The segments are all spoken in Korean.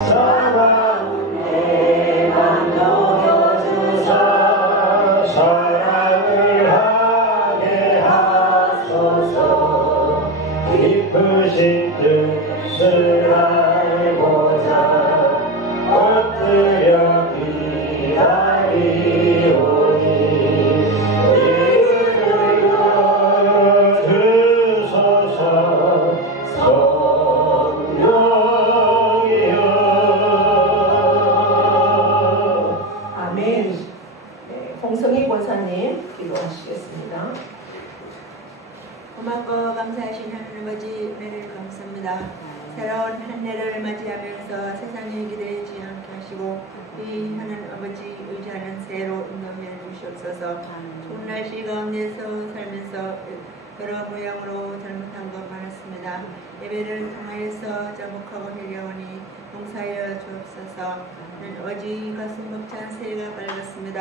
사랑의 맘 녹여주사 사랑을 하게 하소서. 깊으신 뜻을 알고자 엎드려 기다리오니 이를 들어주소서. 성령이여. 아멘. 네, 홍성희 권사님 기도하시겠습니다. 고맙고 감사하신 하나님 아버지, 은혜를 감사합니다. 새로운 한 해를 맞이하면서 세상의 길에 지지 않게 하시고 이 하나님 아버지 의지하는 새로 인도해 주시옵소서. 좋은 날씨 가운데서 살면서 여러 모양으로 잘못한 것 많았습니다. 예배를 통하여서 자복하고 회개하오니 용서하여 주옵소서. 하나님 아버지 가슴 벅찬 새해가 밝았습니다.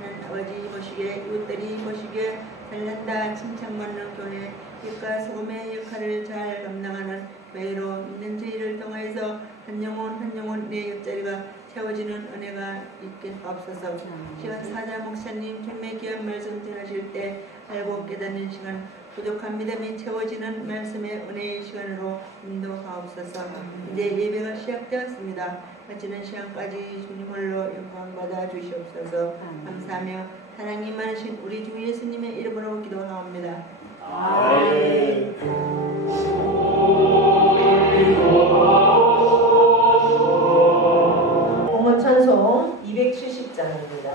하나님 아버지 보시기에 이웃들이 보시기에 잘난다 칭찬받는 교회 빛과 소금의 역할을 잘 감당하는 매로 믿는 저희를 통해서 한 영혼 내 옆자리가 채워지는 은혜가 있게 하옵소서. 시간 사자 목사님 정말 귀한 말씀 전하실 때 알고 깨닫는 시간, 부족한 믿음이 채워지는 말씀의 은혜의 시간으로 인도하옵소서. 이제 예배가 시작되었습니다. 마치는 시간까지 주님 홀로 영광 받아 주시옵소서. 감사하며 사랑이 많으신 우리 주 예수님의 이름으로 기도하옵니다. 아멘. 공원 찬송 270장입니다.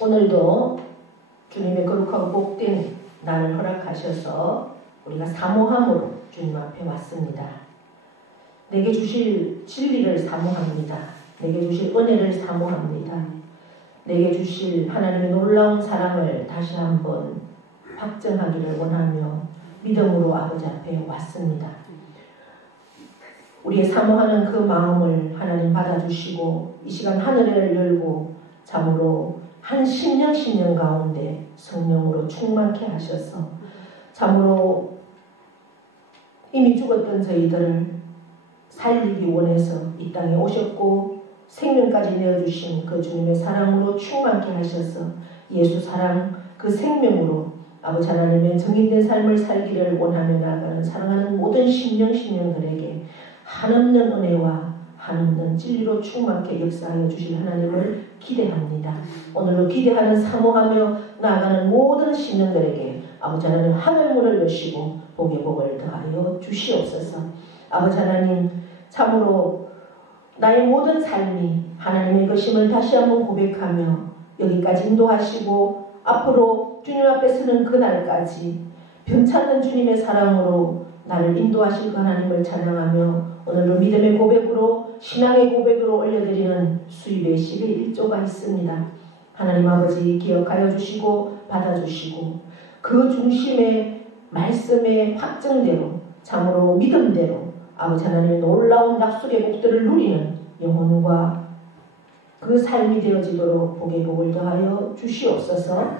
오늘도 주님의 거룩하고 복된 날을 허락하셔서 우리가 사모함으로 주님 앞에 왔습니다. 내게 주실 진리를 사모합니다. 내게 주실 은혜를 사모합니다. 내게 주실 하나님의 놀라운 사랑을 다시 한번 확증하기를 원하며 믿음으로 아버지 앞에 왔습니다. 우리의 사모하는 그 마음을 하나님 받아주시고 이 시간 하늘을 열고 참으로 한 10년 가운데 성령으로 충만케 하셔서 참으로 이미 죽었던 저희들을 살리기 원해서 이 땅에 오셨고 생명까지 내어주신 그 주님의 사랑으로 충만케 하셔서 예수 사랑 그 생명으로 아버지 하나님의 정인된 삶을 살기를 원하며 나아가는 사랑하는 모든 신령들에게 한없는 은혜와 한없는 진리로 충만케 역사하여 주실 하나님을 기대합니다. 오늘도 기대하는 사모하며 나아가는 모든 신령들에게 아버지 하나님 하늘문을 여시고 복의 복을 더하여 주시옵소서. 아버지 하나님 참으로 나의 모든 삶이 하나님의 것임을 다시 한번 고백하며 여기까지 인도하시고 앞으로 주님 앞에 서는 그날까지 변찮는 주님의 사랑으로 나를 인도하실 그 하나님을 찬양하며 오늘도 믿음의 고백으로 신앙의 고백으로 올려드리는 수입의 11조가 있습니다. 하나님 아버지 기억하여 주시고 받아주시고 그 중심의 말씀의 확증대로 참으로 믿음대로 아버지 하나님의 놀라운 약속의 복들을 누리는 영혼과 그 삶이 되어지도록 복의 복을 더하여 주시옵소서.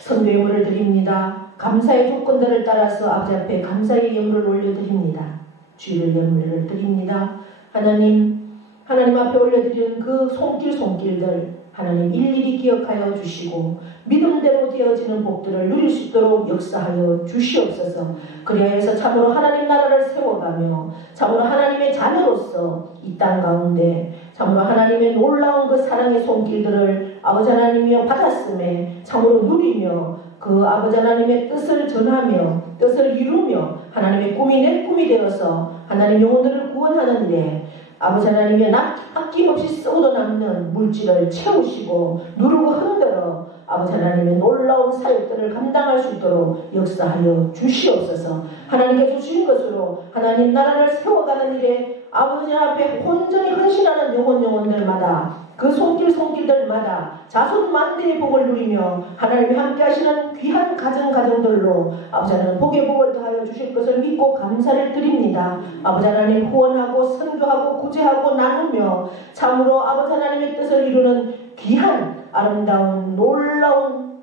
선교의 예물을 드립니다. 감사의 조건들을 따라서 아버지 앞에 감사의 예물을 올려드립니다. 주일의 예물을 드립니다. 하나님 앞에 올려드리는 그 손길들 하나님 일일이 기억하여 주시고 믿음대로 되어지는 복들을 누릴 수 있도록 역사하여 주시옵소서. 그리하여서 참으로 하나님 나라를 세워가며 참으로 하나님의 자녀로서 이 땅 가운데 참으로 하나님의 놀라운 그 사랑의 손길들을 아버지 하나님이여 받았음에 참으로 누리며 그 아버지 하나님의 뜻을 전하며 뜻을 이루며 하나님의 꿈이 내 꿈이 되어서 하나님 영혼들을 구원하는 일에 아버지 하나님의 아낌없이 쏟아 남는 물질을 채우시고 누르고 흔들어 아버지 하나님의 놀라운 사역들을 감당할 수 있도록 역사하여 주시옵소서. 하나님께 주신 것으로 하나님 나라를 세워가는 일에 아버지 앞에 온전히 헌신하는 영혼들마다 그 손길들마다 자손 만대의 복을 누리며 하나님이 함께 하시는 귀한 가정들로 아버지 하나님 복의 복을 더하여 주실 것을 믿고 감사를 드립니다. 아버지 하나님 후원하고 선교하고 구제하고 나누며 참으로 아버지 하나님의 뜻을 이루는 귀한 아름다운 놀라운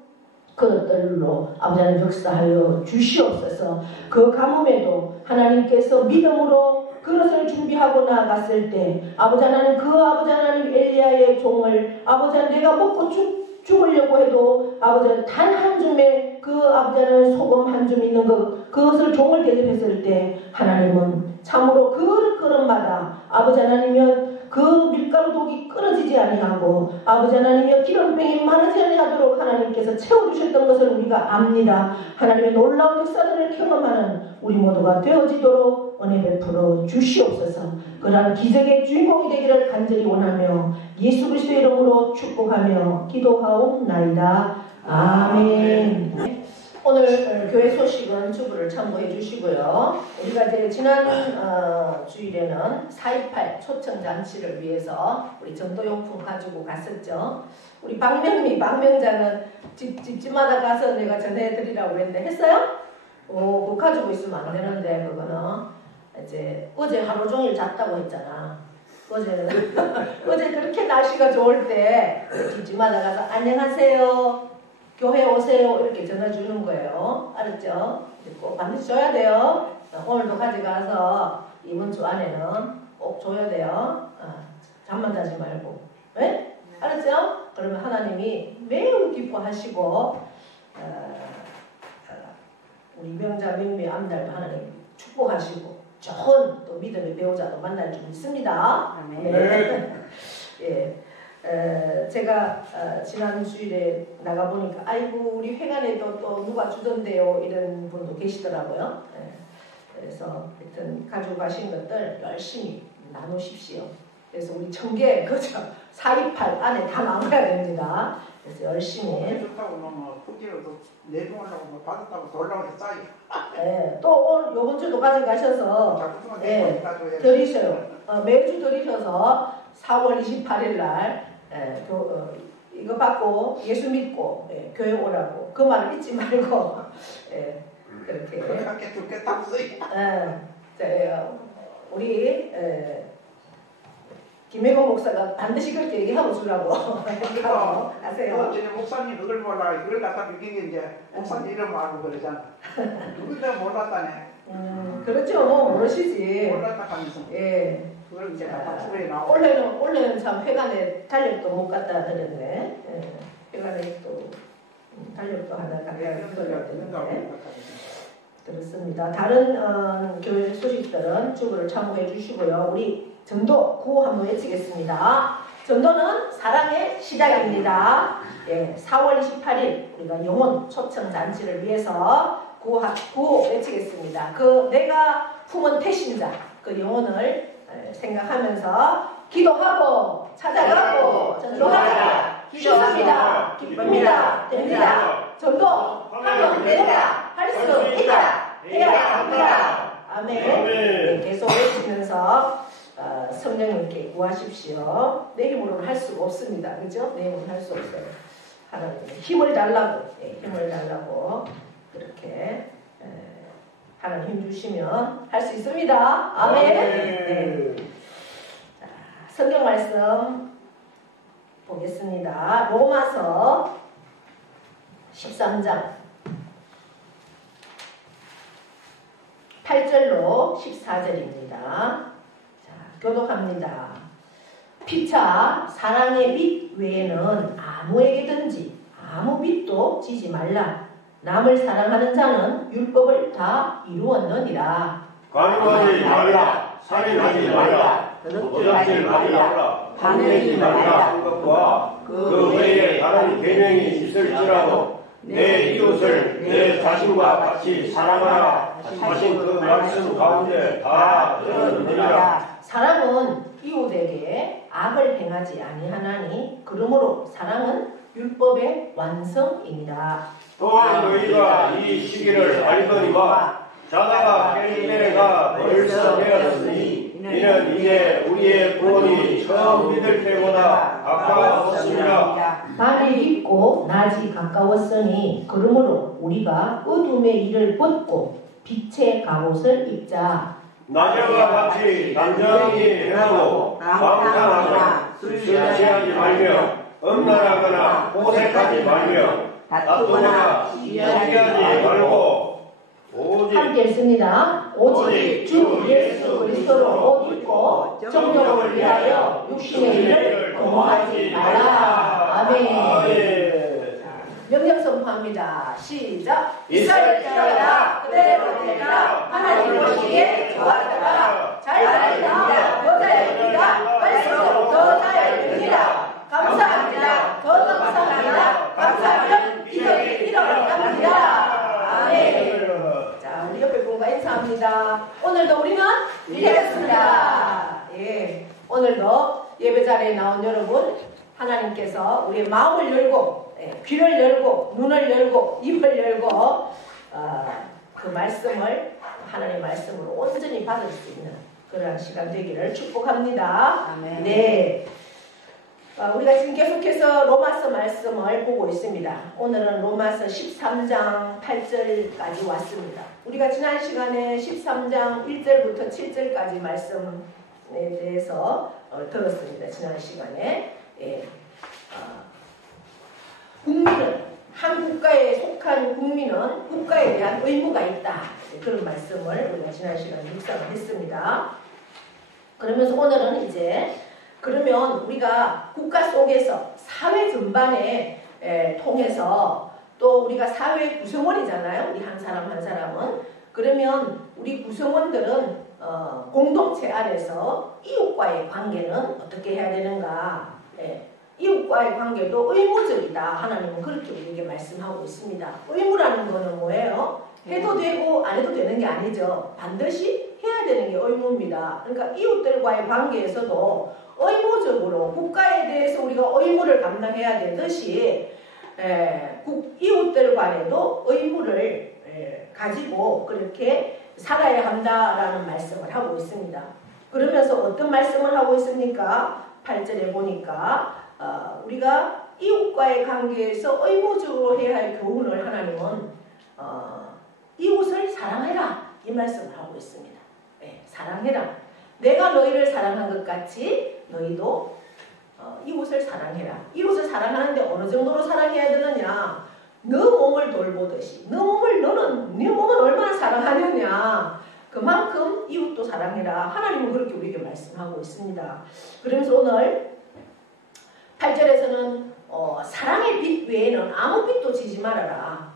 그것들로 아버지 하나님 역사하여 주시옵소서. 그 가뭄에도 하나님께서 믿음으로 그릇을 준비하고 나아갔을 때 아버지 하나님 그 아버지 하나님 엘리야의 종을 아버지 하나님 내가 먹고 죽으려고 해도 아버지 단 한 줌의 그 아버지 하나님 소금 한 줌 있는 그것을 종을 대접했을 때 하나님은 참으로 그릇마다 아버지 하나님은 그 밀가루 독이 끊어지지 아니하고 아버지 하나님이여 기름병이 마르지 아니하도록 하나님께서 채워주셨던 것을 우리가 압니다. 하나님의 놀라운 역사들을 경험하는 우리 모두가 되어지도록 은혜 베풀어 주시옵소서. 그러한 기적의 주인공이 되기를 간절히 원하며 예수 그리스도의 이름으로 축복하며 기도하옵나이다. 아멘. 오늘 교회 소식은 주부를 참고해 주시고요. 우리가 이제 지난 주일에는 4.28 초청잔치를 위해서 우리 전도용품 가지고 갔었죠. 우리 박명자는 집마다 가서 내가 전해드리라고 했는데 했어요? 그거 가지고 있으면 안 되는데 그거는 이제 어제 하루 종일 잤다고 했잖아. 어제 그렇게 날씨가 좋을 때 집마다 가서 안녕하세요. 교회 오세요 이렇게 전화 주는 거예요. 알았죠? 꼭 반드시 줘야 돼요. 오늘도 가져가서 이번 주 안에는 꼭 줘야 돼요. 잠만 자지 말고. 네? 알았죠? 그러면 하나님이 매우 기뻐하시고 우리 명자 명미 암달도 하나님 축복하시고 좋은 또 믿음의 배우자도 만날 줄 믿습니다. 네. 예. 제가 지난 주일에 나가보니까 아이고 우리 회관에도 또 누가 주던데요 이런 분도 계시더라고요. 그래서 하여튼 가지고 가신 것들 열심히 나누십시오. 그래서 우리 청계 그죠 428 안에 다 나눠야 됩니다. 그래서 열심히 해줬다고 너무 후기로도 내놓으려고 받았다고 돌라고 했어요. 네, 또 요번 주도 가져가셔서 드리셔요. 매주 드리셔서 4월 28일 날 이거 받고 예수 믿고 교회 오라고 그 말을 잊지 말고 그렇게 그렇게 좋겠다 우리 김혜건 목사가 반드시 그렇게 얘기하고 주라고 하세요. 어제 목사님 그걸 몰라 그걸 갖다 비긴 이제 목사님 이름 알고 그러잖아. 누군데 몰랐다네. 그렇죠. 모르시지. 몰랐다 하면서. 예. 그걸 이제 박수에 나오고. 원래는 참 회관에 달력도 못 갖다 드렸네. 회관에 또 달력도 하나 갖다 드려야 되는데 들었습니다. 다른 교회 소식들은 주부를 참고해 주시고요. 우리 전도 구호 한번 외치겠습니다. 전도는 사랑의 시작입니다. 예, 4월 28일 우리가 영혼 초청 잔치를 위해서 구호 외치겠습니다. 그 내가 품은 태신자 그 영혼을 생각하면서 기도하고 찾아가고 전도하자. 기도합니다. 기쁩니다. 됩니다. 전도하면 된다. 할 수 있다. 해야 합니다. 아멘. 계속 외치면서 성령님께 구하십시오. 내 힘으로는 할 수가 없습니다. 그죠? 내 힘으로는 할 수 없어요. 하나님 힘을 달라고 힘을 달라고 그렇게 하나님 힘 주시면 할 수 있습니다. 아멘. 네. 자, 성경 말씀 보겠습니다. 로마서 13장 8절로 14절입니다. 자, 교독합니다. 피차 사랑의 빚 외에는 아무에게든지 아무 빚도 지지 말라. 남을 사랑하는 자는 율법을 다 이루었느니라. 간음하지 말라. 살인하지 말라. 도적질 말라. 판매하지 말라. 한 것과 그 외에 다른 계명이 있을지라도 내 이웃을 내 자신과 같이 사랑하라 하신 그 말씀 가운데 다 들었느니라. 사랑은 이웃에게 악을 행하지 아니하나니 그러므로 사랑은 율법의 완성이니라. 또한 너희가 이 시기를 알거니와 자다가 깰 때가 벌써 되었으니 이는 이제 우리의 구원이 처음 믿을 때보다 가까웠습니다. 밤이 깊고 낮이 가까웠으니 그러므로 우리가 어둠의 일을 벗고 빛의 갑옷을 입자. 낮에와 같이 단정히 행하고 방탕하거나 술 취하지 말며 음란하거나 호색하지 말며 다투거나 시기하지 말고 함께 읽습니다. 오직 주 예수 그리스도로 옷 입고 정욕을 위하여 육신의 일을 도모하지 말라. 아멘. 명령 선포합니다. 시작. 이스라엘 자라 그대로 되라. 하나님 보시기에 좋았다가 잘 살리라. 여자의 우리가 갈수록 더 잘 되리라. 감사합니다. 더 감사합니다. 감사하면 기적이 일어납니다. 아멘. 자, 우리 옆에 분과 인사합니다. 오늘도 우리는 믿겠습니다. 예, 오늘도 예배 자리에 나온 여러분, 하나님께서 우리의 마음을 열고, 귀를 열고, 눈을 열고, 입을 열고, 그 말씀을 하나님의 말씀으로 온전히 받을 수 있는 그러한 시간 되기를 축복합니다. 아멘. 네. 우리가 지금 계속해서 로마서 말씀을 보고 있습니다. 오늘은 로마서 13장 8절까지 왔습니다. 우리가 지난 시간에 13장 1절부터 7절까지 말씀에 대해서 들었습니다. 지난 시간에. 예. 국민은, 한 국가에 속한 국민은 국가에 대한 의무가 있다. 그런 말씀을 우리가 지난 시간에 묵상을 했습니다. 그러면서 오늘은 이제 그러면 우리가 국가 속에서 사회 전반에 통해서 또 우리가 사회 구성원이잖아요. 우리 한 사람 한 사람은. 그러면 우리 구성원들은 공동체 안에서 이웃과의 관계는 어떻게 해야 되는가. 이웃과의 관계도 의무적이다. 하나님은 그렇게 우리에게 말씀하고 있습니다. 의무라는 거는 뭐예요? 해도 되고 안 해도 되는 게 아니죠. 반드시 해야 되는 게 의무입니다. 그러니까 이웃들과의 관계에서도 의무적으로 국가에 대해서 우리가 의무를 감당해야 되듯이 이웃들 간에도 의무를 가지고 그렇게 살아야 한다라는 말씀을 하고 있습니다. 그러면서 어떤 말씀을 하고 있습니까? 8절에 보니까 우리가 이웃과의 관계에서 의무적으로 해야 할 교훈을 하나님은 이웃을 사랑해라 이 말씀을 하고 있습니다. 사랑해라. 내가 너희를 사랑한 것 같이 너희도 이웃을 사랑해라. 이웃을 사랑하는데 어느 정도로 사랑해야 되느냐? 너 몸을 돌보듯이 너는 네 몸을 얼마나 사랑하느냐? 그만큼 이웃도 사랑해라. 하나님은 그렇게 우리에게 말씀하고 있습니다. 그러면서 오늘 8절에서는 사랑의 빛 외에는 아무 빛도 지지 말아라.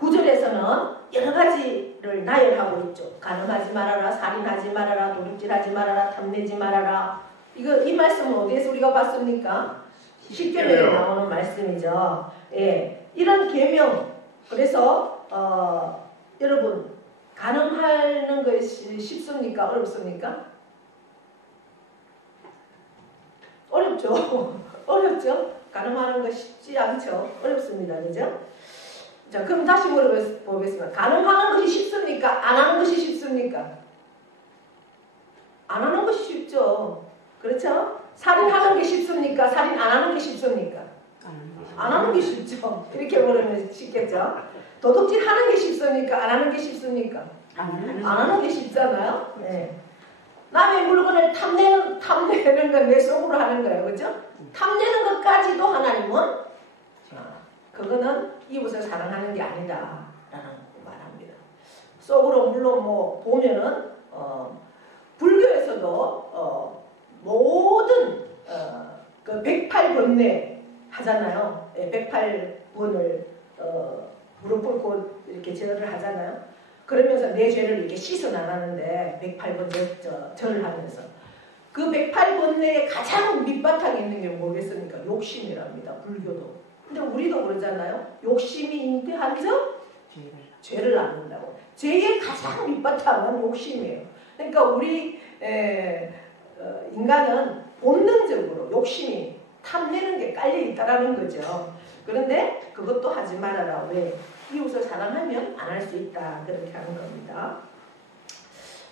9절에서는 여러 가지를 나열하고 있죠. 간음하지 말아라, 살인하지 말아라, 도둑질하지 말아라, 탐내지 말아라. 이 말씀은 어디에서 우리가 봤습니까? 십계명에 나오는 말씀이죠. 예, 이런 계명. 그래서 여러분 간음하는 것이 쉽습니까? 어렵습니까? 어렵죠. 어렵죠. 간음하는 거 쉽지 않죠. 어렵습니다. 그죠? 자, 그럼 다시 물어보겠습니다. 간음하는 것이 쉽습니까? 안 하는 것이 쉽습니까? 안 하는 것이 쉽죠. 그렇죠? 살인하는 게 쉽습니까? 살인 안 하는 게 쉽습니까? 안 하는 게 쉽죠. 이렇게 물으면 쉽겠죠? 도둑질 하는 게 쉽습니까? 안 하는 게 쉽습니까? 안 하는 게 쉽잖아요. 네. 남의 물건을 탐내는 건 내 속으로 하는 거예요. 그죠? 탐내는 것까지도 하나님은 그거는 이웃을 사랑하는 게 아니다 라는 말합니다. 속으로 물론 뭐 보면은 불교에서도 모든 그 108번뇌 하잖아요. 108번을 무릎 꿇고 이렇게 절을 하잖아요. 그러면서 내 죄를 이렇게 씻어 나가는데 108번 절을 하면서 그 108번뇌의 가장 밑바탕에 있는 게 뭐겠습니까? 욕심이랍니다. 불교도. 근데 우리도 그러잖아요. 욕심이 잉태한즉 죄를 낳는다고. 죄의 가장 밑바탕은 욕심이에요. 그러니까 우리 인간은 본능적으로 욕심이 탐내는 게 깔려 있다라는 거죠. 그런데 그것도 하지 말아라. 왜? 이웃을 사랑하면 안 할 수 있다. 그렇게 하는 겁니다.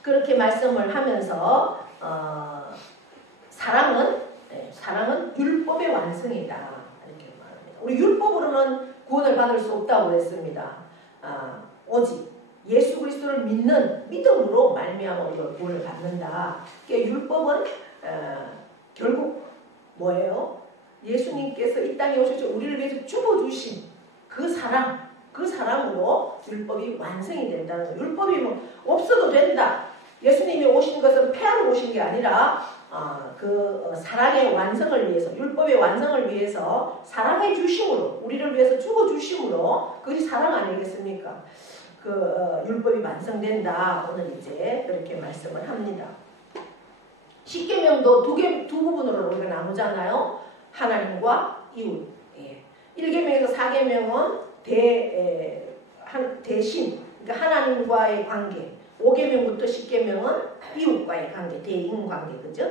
그렇게 말씀을 하면서 사랑은 율법의 완성이다. 이렇게 말합니다. 우리 율법으로는 구원을 받을 수 없다고 그랬습니다. 오직 예수 그리스도를 믿는 믿음으로 말미암아 우리가 구원을 받는다. 그러니까 율법은 결국 뭐예요? 예수님께서 이 땅에 오셔서 우리를 위해서 죽어주신 그 사랑으로 율법이 완성이 된다는 거예요. 율법이 뭐 없어도 된다. 예수님이 오신 것은 폐하러 오신 게 아니라 그 사랑의 완성을 위해서, 율법의 완성을 위해서 사랑해 주심으로, 우리를 위해서 죽어 주심으로, 그것이 사랑 아니겠습니까? 그 율법이 완성된다. 오늘 이제 그렇게 말씀을 합니다. 십계명도 두 부분으로 우리가 나누잖아요. 하나님과 이웃. 1계명에서 4계명은 대신, 그러니까 하나님과의 관계. 5계명부터 10계명은 이웃과의 관계, 대인관계, 그죠?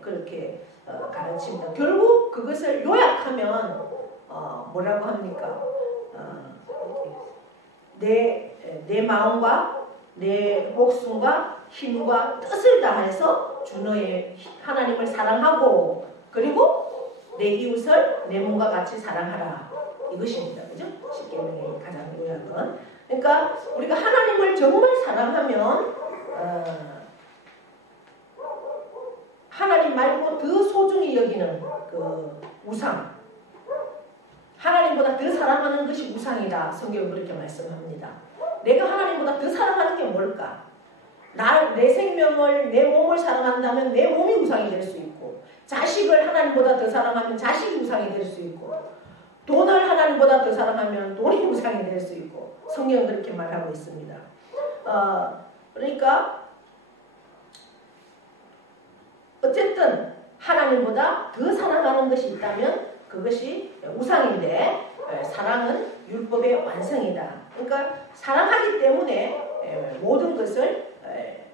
그렇게 가르칩니다. 결국 그것을 요약하면 뭐라고 합니까? 내 마음과 내 목숨과 힘과 뜻을 다해서 주 너의 하나님을 사랑하고 그리고 내 이웃을 내 몸과 같이 사랑하라. 이것입니다. 그죠? 십계명의 가장 요약은. 그러니까 우리가 하나님을 정말 사랑하면 하나님 말고 더 소중히 여기는 그 우상, 하나님보다 더 사랑하는 것이 우상이다. 성경은 그렇게 말씀합니다. 내가 하나님보다 더 사랑하는 게 뭘까? 내 생명을, 내 몸을 사랑한다면 내 몸이 우상이 될 수 있고, 자식을 하나님보다 더 사랑하면 자식이 우상이 될 수 있고, 돈을 하나님보다 더 사랑하면 돈이 우상이 될 수 있고, 성경은 그렇게 말하고 있습니다. 그러니까 어쨌든 하나님보다 더 사랑하는 것이 있다면 그것이 우상인데, 사랑은 율법의 완성이다. 그러니까 사랑하기 때문에 모든 것을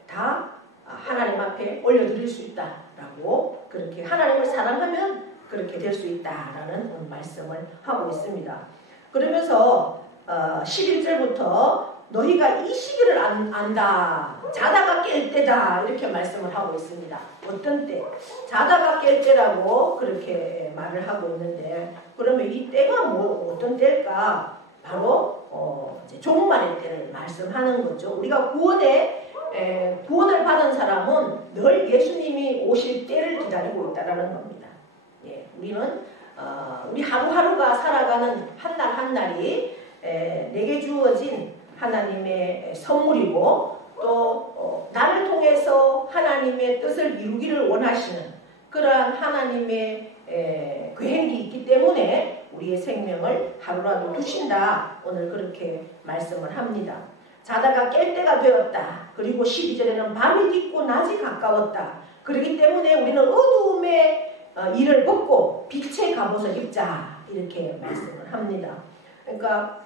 다 하나님 앞에 올려드릴 수 있다라고, 그렇게 하나님을 사랑하면 그렇게 될 수 있다라는 말씀을 하고 있습니다. 그러면서 11절부터 너희가 이 시기를 안다. 자다가 깰 때다. 이렇게 말씀을 하고 있습니다. 어떤 때? 자다가 깰 때라고 그렇게 말을 하고 있는데, 그러면 이 때가 어떤 때일까? 바로 이제 종말의 때를 말씀하는 거죠. 우리가 구원을 받은 사람은 늘 예수님이 오실 때를 기다리고 있다라는 겁니다. 우리는 우리 하루하루가 살아가는 한 날 한 날이 내게 주어진 하나님의 선물이고, 또 나를 통해서 하나님의 뜻을 이루기를 원하시는 그러한 하나님의 계획이 있기 때문에 우리의 생명을 하루라도 두신다. 오늘 그렇게 말씀을 합니다. 자다가 깰 때가 되었다. 그리고 12절에는 밤이 깊고 낮이 가까웠다. 그렇기 때문에 우리는 어두움의 일을 벗고 빛의 갑옷을 입자. 이렇게 말씀을 합니다. 그러니까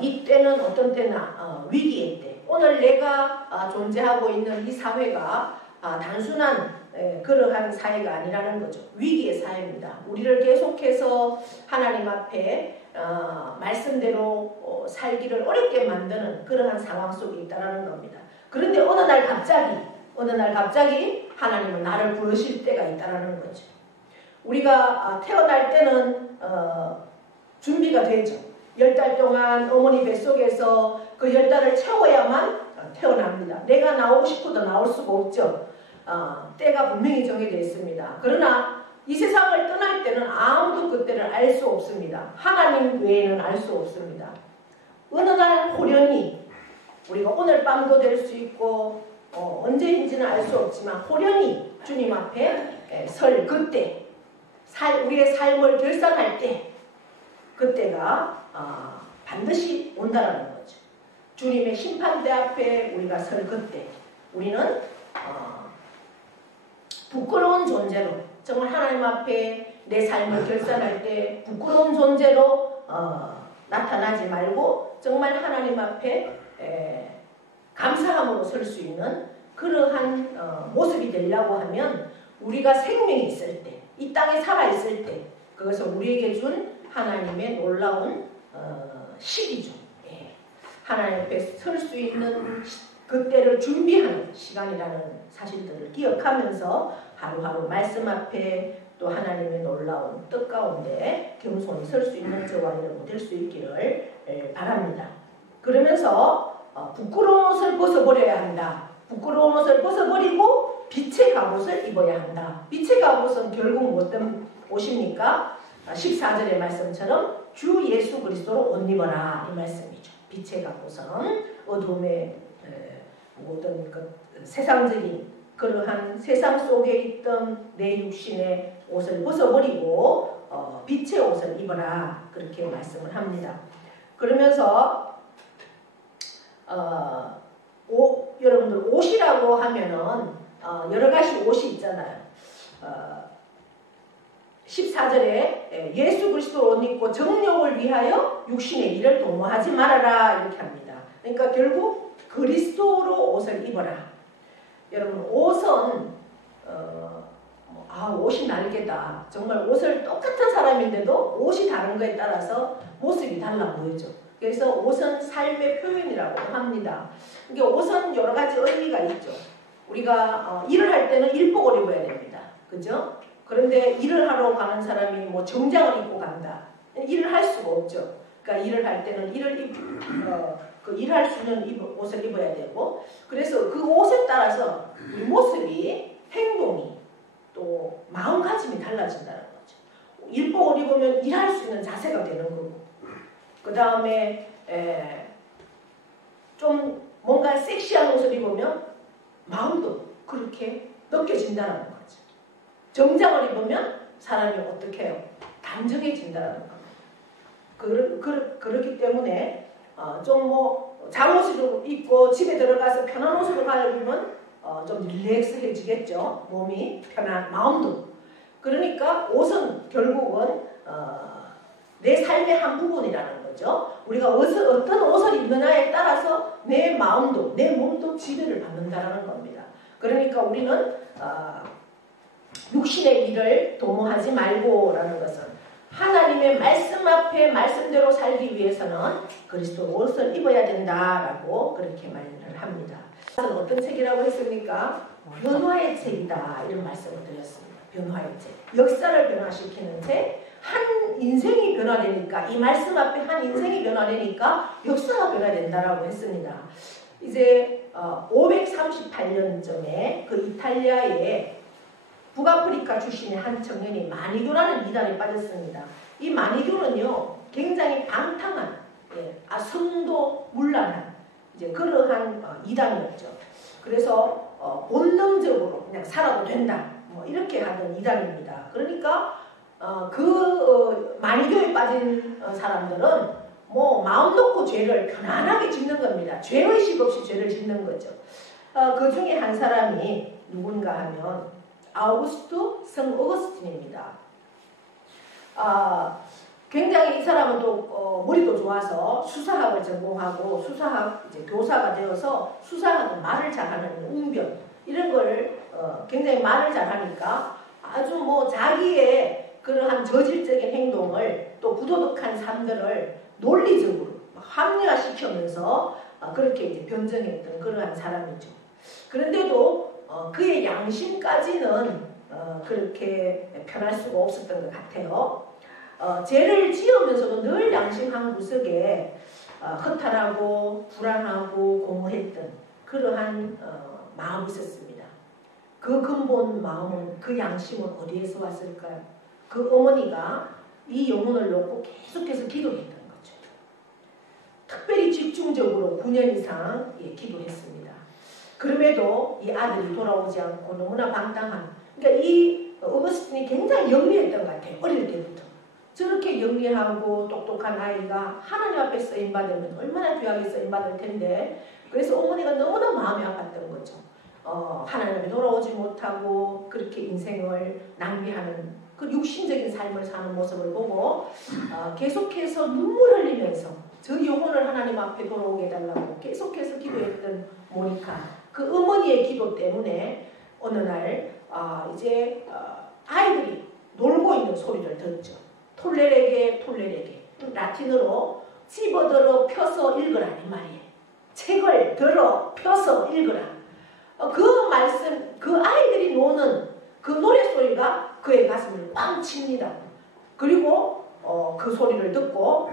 이때는 어떤 때나 위기의 때. 오늘 내가 존재하고 있는 이 사회가 단순한 그러한 사회가 아니라는 거죠. 위기의 사회입니다. 우리를 계속해서 하나님 앞에 말씀대로 살기를 어렵게 만드는 그러한 상황 속에 있다는 겁니다. 그런데 어느 날 갑자기 하나님은 나를 부르실 때가 있다는 거죠. 우리가 태어날 때는 준비가 되죠. 10달 동안 어머니 뱃속에서 그 10달을 채워야만 태어납니다. 내가 나오고 싶어도 나올 수가 없죠. 때가 분명히 정해져 있습니다. 그러나 이 세상을 떠날 때는 아무도 그 때를 알 수 없습니다. 하나님 외에는 알 수 없습니다. 어느 날 호련히 우리가 오늘 밤도 될 수 있고 언제인지는 알 수 없지만 호련히 주님 앞에 설 그때 우리의 삶을 결산할 때 그때가 반드시 온다라는 거죠. 주님의 심판대 앞에 우리가 설 그때 우리는 부끄러운 존재로 정말 하나님 앞에 내 삶을 결산할 때 부끄러운 존재로 나타나지 말고 정말 하나님 앞에 감사함으로 설 수 있는 그러한 모습이 되려고 하면 우리가 생명이 있을 때, 이 땅에 살아있을 때 그것은 우리에게 준 하나님의 놀라운 시기죠. 하나님 앞에 설 수 있는 그때를 준비하는 시간이라는 사실들을 기억하면서 하루하루 말씀 앞에 또 하나님의 놀라운 뜻 가운데 겸손히 설 수 있는 저와 여러분 될 수 있기를 바랍니다. 그러면서 부끄러운 옷을 벗어버려야 한다. 부끄러운 옷을 벗어버리고 빛의 갑옷을 입어야 한다. 빛의 갑옷은 결국 어떤 옷입니까? 14절의 말씀처럼 주 예수 그리스도로 옷 입어라 이 말씀이죠. 빛의 갑옷은 어둠의 모든 세상적인 그러한 세상 속에 있던 내 육신의 옷을 벗어버리고 빛의 옷을 입어라 그렇게 말씀을 합니다. 그러면서 여러분들 옷이라고 하면은 여러 가지 옷이 있잖아요. 14절에 예수 그리스도 옷 입고 정욕을 위하여 육신의 일을 도모하지 말아라 이렇게 합니다. 그러니까 결국 그리스도로 옷을 입어라. 여러분 옷은 옷이 다르겠다. 정말 옷을 똑같은 사람인데도 옷이 다른 거에 따라서 모습이 달라 보이죠. 그래서 옷은 삶의 표현이라고 합니다. 그러니까 옷은 여러 가지 의미가 있죠. 우리가 일을 할 때는 일복을 입어야 됩니다. 그죠? 그런데 일을 하러 가는 사람이 뭐 정장을 입고 간다. 일을 할 수가 없죠. 그러니까 일을 할 때는 일할 수 있는 옷을 입어야 되고, 그래서 그 옷에 따라서 우리 모습이, 행동이, 또 마음가짐이 달라진다는 거죠. 일복을 입으면 일할 수 있는 자세가 되는 거고, 그 다음에 좀 뭔가 섹시한 옷을 입으면 마음도 그렇게 느껴진다는 거죠. 정장을 입으면 사람이 어떻게 해요? 단정해진다는 겁니다. 그렇기 때문에 좀 뭐 잠옷을 입고 집에 들어가서 편한 옷으로 가려면 좀 릴렉스해지겠죠. 몸이 편한 마음도. 그러니까 옷은 결국은 내 삶의 한 부분이라는 거죠. 우리가 어떤 옷을 입느냐에 따라서 내 마음도 내 몸도 지배를 받는다는 겁니다. 그러니까 우리는 육신의 일을 도모하지 말고라는 것은 하나님의 말씀 앞에 말씀대로 살기 위해서는 그리스도 옷을 입어야 된다라고 그렇게 말을 합니다. 어떤 책이라고 했습니까? 변화의 책이다 이런 말씀을 드렸습니다. 변화의 책. 역사를 변화시키는 책. 한 인생이 변화되니까 이 말씀 앞에 한 인생이 변화되니까 역사가 변화된다라고 했습니다. 이제 538년쯤에 그 이탈리아의 북아프리카 출신의 한 청년이 마니교라는 이단에 빠졌습니다. 이 마니교는요 굉장히 방탕한 성도 문란한 이제 그러한 이단이었죠. 그래서 본능적으로 그냥 살아도 된다 뭐 이렇게 하는 이단입니다. 그러니까 만이교에 빠진 사람들은 뭐 마음 놓고 죄를 편안하게 짓는 겁니다. 죄의식 없이 죄를 짓는 거죠. 그 중에 한 사람이 누군가 하면 아우구스트 성 어거스틴입니다. 굉장히 이 사람은 또 머리도 좋아서 수사학을 전공하고 수사학 이제 교사가 되어서 수사하는 말을 잘하는 웅변 이런 걸 굉장히 말을 잘하니까 아주 뭐 자기의 그러한 저질적인 행동을 또 부도덕한 삶들을 논리적으로 합리화시키면서 그렇게 이제 변증했던 그러한 사람이죠. 그런데도 그의 양심까지는 그렇게 편할 수가 없었던 것 같아요. 죄를 지으면서도 늘 양심 한 구석에 허탈하고 불안하고 공허했던 그러한 마음이 있었습니다. 그 근본 마음은 그 양심은 어디에서 왔을까요? 그 어머니가 이 영혼을 놓고 계속해서 기도했던 거죠. 특별히 집중적으로 9년 이상 기도했습니다. 그럼에도 이 아들이 돌아오지 않고 너무나 방탕한, 그러니까 이 어거스틴이 굉장히 영리했던 것 같아요. 어릴 때부터. 저렇게 영리하고 똑똑한 아이가 하나님 앞에 쓰임받으면 얼마나 귀하게 쓰임받을 텐데, 그래서 어머니가 너무나 마음이 아팠던 거죠. 하나님 앞에 돌아오지 못하고 그렇게 인생을 낭비하는 그 육신적인 삶을 사는 모습을 보고 계속해서 눈물 흘리면서 저 영혼을 하나님 앞에 돌아오게 해달라고 계속해서 기도했던 모니카. 그 어머니의 기도 때문에 어느 날 이제 아이들이 놀고 있는 소리를 듣죠. 톨레레게 라틴어로 집어들어 펴서 읽으라 이 말이에요. 책을 들어 펴서 읽으라. 그 말씀, 그 아이들이 노는 그 노래소리가 그의 가슴을 꽝 칩니다. 그리고 그 소리를 듣고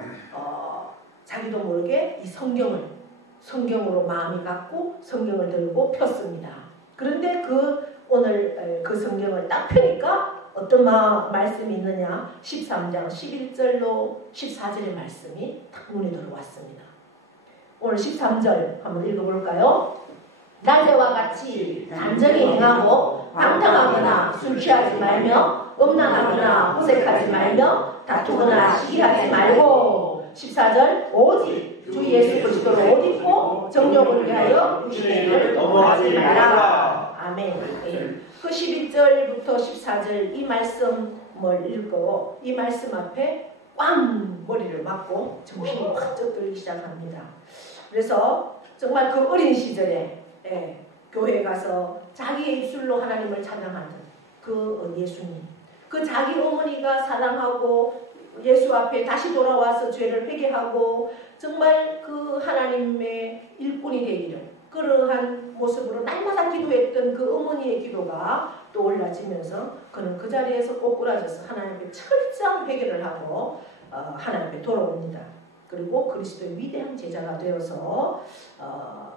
자기도 모르게 이 성경으로 마음이 갔고 성경을 들고 폈습니다. 그런데 오늘 그 성경을 딱 펴니까 어떤 말씀이 있느냐, 13장 11절로 14절의 말씀이 딱 눈에 들어왔습니다. 오늘 13절 한번 읽어볼까요? 낮에와 같이 단정히 행하고 방탕하거나 술 취하지 말며 음란하거나 호색하지 말며 다투거나 시기하지 말고 14절 오직 주 예수 그리스도를 옷 입고 정욕을 위하여 육신의 일을 넘어가지 말라. 아멘. 그 11절부터 14절 이 말씀을 읽고 이 말씀 앞에 꽝 머리를 맞고 정신이 확 쩍들기 시작합니다. 그래서 정말 그 어린 시절에 교회에 가서 자기의 입술로 하나님을 찬양하는 그 예수님, 그 자기 어머니가 사랑하고 예수 앞에 다시 돌아와서 죄를 회개하고 정말 그 하나님의 일꾼이 되기를 그러한 모습으로 날마다 기도했던 그 어머니의 기도가 떠올라지면서 그는 그 자리에서 꼬꾸라져서 하나님 앞에 철저한 회개를 하고 하나님 앞에 돌아옵니다. 그리고 그리스도의 위대한 제자가 되어서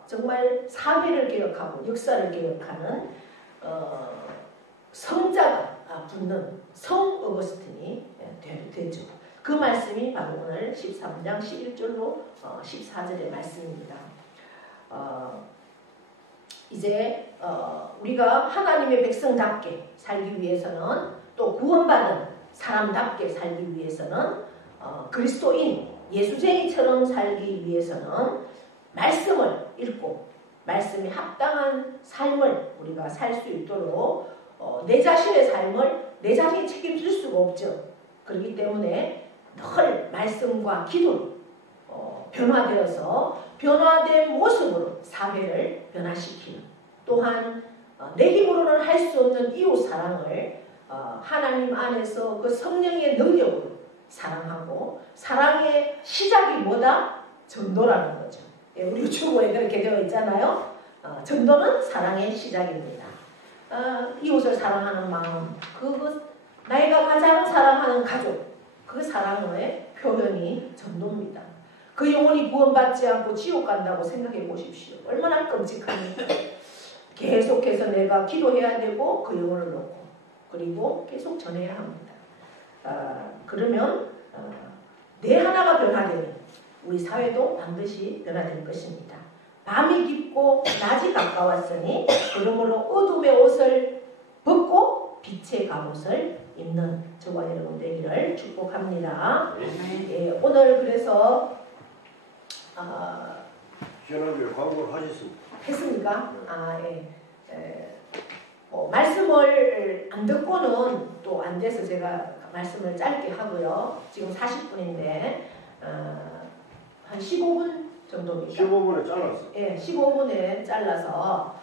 정말 사회를 개혁하고 역사를 개혁하는 성자가 붙는 성 어거스틴이 되죠. 그 말씀이 바로 오늘 13장 11절로 14절의 말씀입니다. 이제 우리가 하나님의 백성답게 살기 위해서는 또 구원받은 사람답게 살기 위해서는 그리스도인 예수쟁이처럼 살기 위해서는 말씀을 읽고 말씀에 합당한 삶을 우리가 살 수 있도록 내 자신의 삶을 내 자신이 책임질 수가 없죠. 그렇기 때문에 늘 말씀과 기도로 변화되어서 변화된 모습으로 사회를 변화시키는, 또한 내 힘으로는 할 수 없는 이웃 사랑을 하나님 안에서 그 성령의 능력으로 사랑하고, 사랑의 시작이 뭐다? 전도라는 거죠. 우리 주보에 그렇게 되어 있잖아요. 전도는 사랑의 시작입니다. 이웃을 사랑하는 마음, 내가 가장 사랑하는 가족, 그 사랑의 표현이 전도입니다. 그 영혼이 구원받지 않고 지옥 간다고 생각해 보십시오. 얼마나 끔찍합니까? 계속해서 내가 기도해야 되고 그 영혼을 놓고 그리고 계속 전해야 합니다. 그러면 내 하나가 변화되면 우리 사회도 반드시 변화될 것입니다. 밤이 깊고 낮이 가까웠으니 그러므로 어둠의 옷을 벗고 빛의 갑옷을 입는 저와 여러분 되기를 축복합니다. 예, 오늘 그래서 지난주에 광고를 하셨습니다. 했습니까? 말씀을 안 듣고는 또 안 돼서 제가 말씀을 짧게 하고요. 지금 40분인데 한 15분 정도입니다. 15분에 잘랐어요. 예, 15분에 잘라서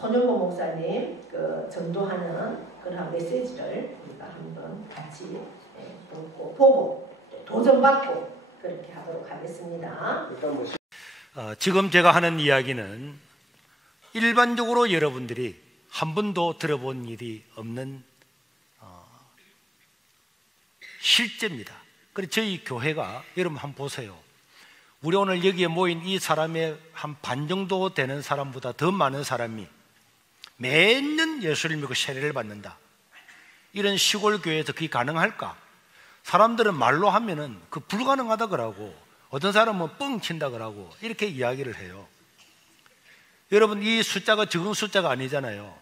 손영보 목사님 그 전도하는 그런 메시지를 우리가 한번 같이 보고 도전받고 그렇게 하도록 하겠습니다. 일단 뭐 지금 제가 하는 이야기는 일반적으로 여러분들이 한 번도 들어본 일이 없는 실제입니다. 그래서 저희 교회가 여러분 한번 보세요. 우리 오늘 여기에 모인 이 사람의 한 반 정도 되는 사람보다 더 많은 사람이 매년 예수를 믿고 세례를 받는다. 이런 시골 교회에서 그게 가능할까? 사람들은 말로 하면은 그 불가능하다 그러고 어떤 사람은 뻥친다 그러고 이렇게 이야기를 해요. 여러분 이 숫자가 적은 숫자가 아니잖아요.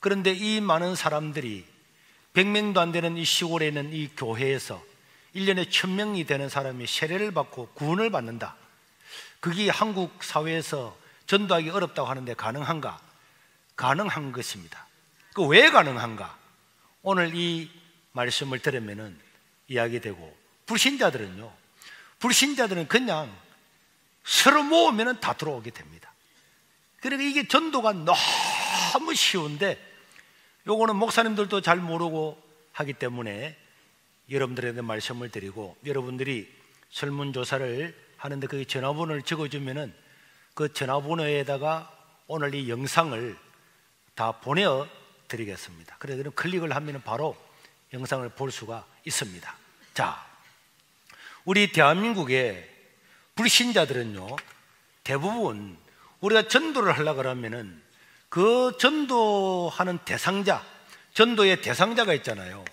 그런데 이 많은 사람들이 100명도 안 되는 이 시골에 있는 이 교회에서 1년에 1000명이 되는 사람이 세례를 받고 구원을 받는다. 그게 한국 사회에서 전도하기 어렵다고 하는데 가능한가? 가능한 것입니다. 그 왜 가능한가? 오늘 이 말씀을 들으면은 이야기되고, 불신자들은 그냥 서로 모으면은 다 들어오게 됩니다. 그러니까 이게 전도가 너무 쉬운데 요거는 목사님들도 잘 모르고 하기 때문에 여러분들에게 말씀을 드리고, 여러분들이 설문조사를 하는데 거기 전화번호를 적어주면은 그 전화번호에다가 오늘 이 영상을 다 보내드리겠습니다. 그래서 그럼 클릭을 하면 바로 영상을 볼 수가 있습니다. 자, 우리 대한민국의 불신자들은요, 대부분 우리가 전도를 하려고 그러면은 그 전도하는 대상자, 전도의 대상자가 있잖아요.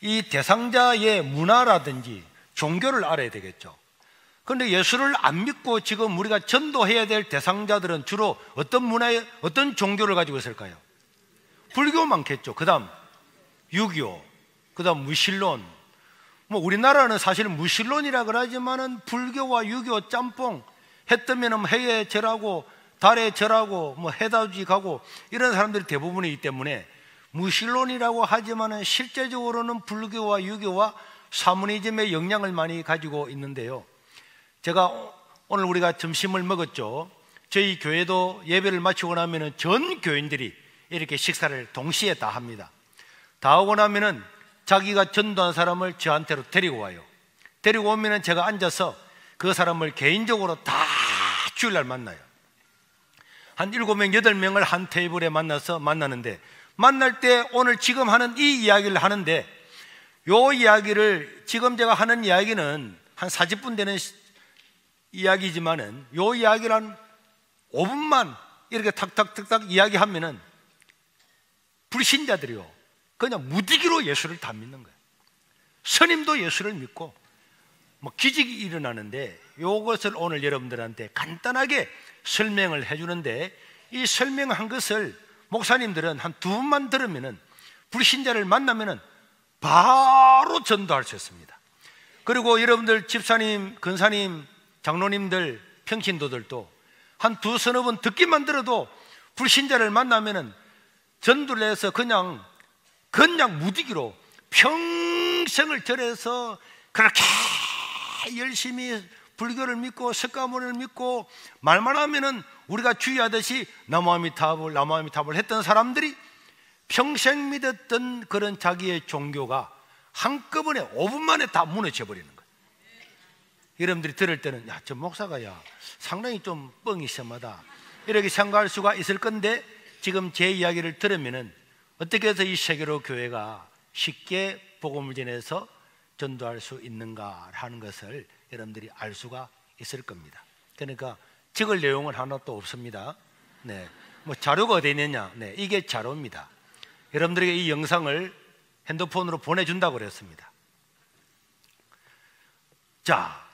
이 대상자의 문화라든지 종교를 알아야 되겠죠. 그런데 예수를 안 믿고 지금 우리가 전도해야 될 대상자들은 주로 어떤 문화에, 어떤 종교를 가지고 있을까요? 불교 많겠죠. 그 다음 유교, 그 다음 무신론. 뭐 우리나라는 사실은 무신론이라 그러지만은 불교와 유교 짬뽕, 해 뜨면 해에 절하고 달에 절하고 뭐 해돋이 가고 이런 사람들이 대부분이기 때문에 무신론이라고 하지만은 실제적으로는 불교와 유교와 사모니즘의 영향을 많이 가지고 있는데요. 제가 오늘 우리가 점심을 먹었죠. 저희 교회도 예배를 마치고 나면은 전 교인들이 이렇게 식사를 동시에 다 합니다. 다 하고 나면은 자기가 전도한 사람을 저한테로 데리고 와요. 데리고 오면은 제가 앉아서 그 사람을 개인적으로 다 주일날 만나요. 한 7명, 8명을 한 테이블에 만나는데, 만날 때 오늘 지금 하는 이 이야기를 하는데, 요 이야기를 지금 제가 하는 이야기는 한 40분 되는 이야기지만은 요 이야기를 한 5분만 이렇게 탁탁탁탁 이야기하면은 불신자들이요, 그냥 무디기로 예수를 다 믿는 거예요. 스님도 예수를 믿고 뭐 기적이 일어나는데, 요것을 오늘 여러분들한테 간단하게 설명을 해주는데, 이 설명한 것을 목사님들은 한 2분만 들으면은 불신자를 만나면은 바로 전도할 수 있습니다. 그리고 여러분들 집사님, 근사님, 장로님들, 평신도들도 한 2-3번 듣기만 들어도 불신자를 만나면은 전도를 해서 그냥 무디기로 평생을 절해서 그렇게 열심히 불교를 믿고 석가모니를 믿고 말만 하면은 우리가 주의하듯이 나무아미타불 했던 사람들이 평생 믿었던 그런 자기의 종교가 한꺼번에 5분 만에 다 무너져 버리는 거예요. 여러분들이 들을 때는 야, 저 목사가 상당히 좀 뻥이 심하다 이렇게 생각할 수가 있을 건데, 지금 제 이야기를 들으면은 어떻게 해서 이 세계로 교회가 쉽게 복음을 전해서 전도할 수 있는가 하는 것을 여러분들이 알 수가 있을 겁니다. 그러니까 적을 내용은 하나도 없습니다. 네, 뭐 자료가 어디 있느냐? 네, 이게 자료입니다. 여러분들에게 이 영상을 핸드폰으로 보내준다고 그랬습니다. 자,